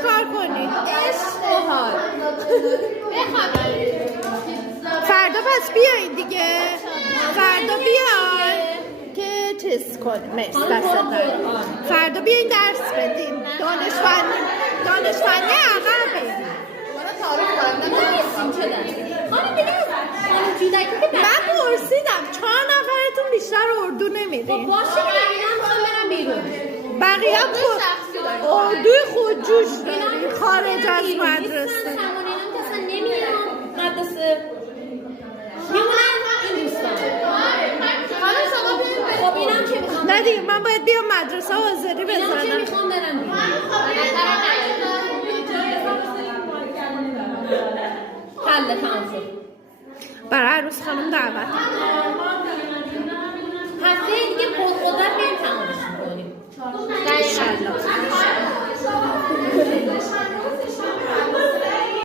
چیکار کنید؟ عشق و حال فردا پس بیاین دیگه. فردا بیاین که چیز کنیم. مرسی دست فردا بیاین درس بدیم. دانشفنی عقبه. من پرسیدم 4 نفرتون بیشتر اردو نمیدین. باشه ببینم میخوام برم بیرون. بقیه اردوی خودجوش داریم خارج از مدرسه. سمانینم که اصلا نمیام مدرسه میمونن این دوستان. خب اینم که میخوام نه دیگه من باید بیام مدرسه حاضری اینم که بزنم. میخوام برم بیرون. حل تمام شد. برای عروس خانم دعوت. هفته دیگه پرقدرت بریم تمامش کنیم. انشالله.